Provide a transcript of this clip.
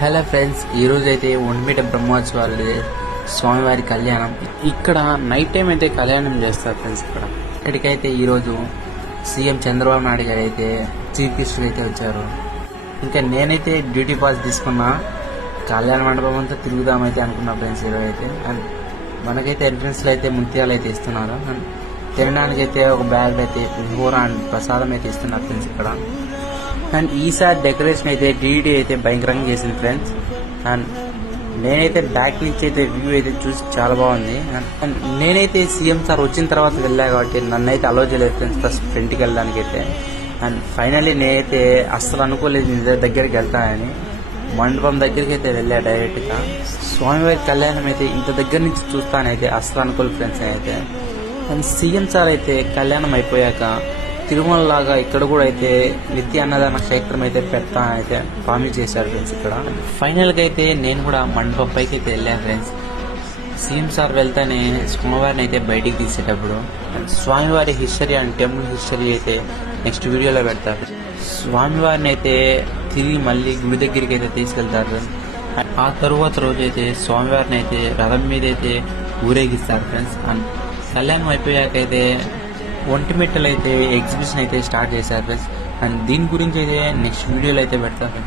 Hello friends, ఈరోజు అయితే ఒంటిమిట్ట బ్రహ్మోత్సవాలు స్వామివారి కళ్యాణం. ఇక్కడ నైట్ టైం అయితే కళ్యాణం చేస్తారు ఫ్రెండ్స్. ఇక్కడికైతే ఈరోజు సీఎం చంద్రబాబు నాయుడు గారు అయితే చీఫ్ గెస్ట్ అయితే వచ్చారు. ఇంకా నేనైతే డ్యూటీ పాస్ తీసుకున్నా, కళ్యాణ మండపం అంతా తిరుగుదామైతే అనుకున్నా ఫ్రెండ్స్. ఈరోజు అయితే అండ్ మనకైతే ఎంట్రన్స్లో అయితే ముత్యాలు అయితే ఇస్తున్నారు. అండ్ తినడానికి అయితే ఒక బ్యాగ్ అయితే పులిహోర అండ్ ప్రసాదం అయితే ఇస్తున్నారు ఫ్రెండ్స్ ఇక్కడ. అండ్ ఈసారి డెకరేషన్ అయితే డీడీ అయితే భయంకరంగా చేసింది ఫ్రెండ్స్. అండ్ నేనైతే బ్యాక్ నుంచి అయితే వ్యూ అయితే చూసి చాలా బాగుంది. అండ్ నేనైతే సీఎం సార్ వచ్చిన తర్వాత వెళ్ళా కాబట్టి నన్ను అయితే అలో చేయలేదు ఫ్రెండ్స్ ఫస్ట్ ఫ్రంట్కి వెళ్ళడానికి అయితే. అండ్ ఫైనల్లీ నేనైతే అస్సలు అనుకోలేదు నీ దగ్గరికి వెళ్తానని. మండపం దగ్గరికి అయితే వెళ్ళా డైరెక్ట్గా. స్వామివారి కళ్యాణం అయితే ఇంత దగ్గర నుంచి చూస్తానైతే అస్సలు అనుకోలేదు ఫ్రెండ్స్ అయితే. అండ్ సీఎం సార్ అయితే కళ్యాణం అయిపోయాక తిరుమల లాగా ఇక్కడ కూడా అయితే నిత్య అన్నదాన క్షేత్రం అయితే పెడతానైతే ప్రామిస్ చేశారు ఫ్రెండ్స్ ఇక్కడ. ఫైనల్ గా అయితే నేను కూడా మండపం పైకి అయితే వెళ్ళాను ఫ్రెండ్స్. సీఎం సార్ వెళ్తానే స్వామివారిని అయితే బయటికి తీసేటప్పుడు స్వామివారి హిస్టరీ అండ్ టెంపుల్ హిస్టరీ అయితే నెక్స్ట్ వీడియోలో పెడతారు. స్వామివారిని అయితే తిరిగి మళ్ళీ గుడి దగ్గరికి అయితే తీసుకెళ్తారు. ఆ తరువాత రోజు అయితే స్వామివారిని అయితే రథం మీద అయితే ఊరేగిస్తారు ఫ్రెండ్స్. అండ్ కళ్యాణం అయిపోయాకైతే ఒంటిమిట్టలు అయితే ఎగ్జిబిషన్ అయితే స్టార్ట్ చేశారు ఫ్రెండ్స్. అండ్ దీని గురించి అయితే నెక్స్ట్ వీడియోలో అయితే పెడతారు.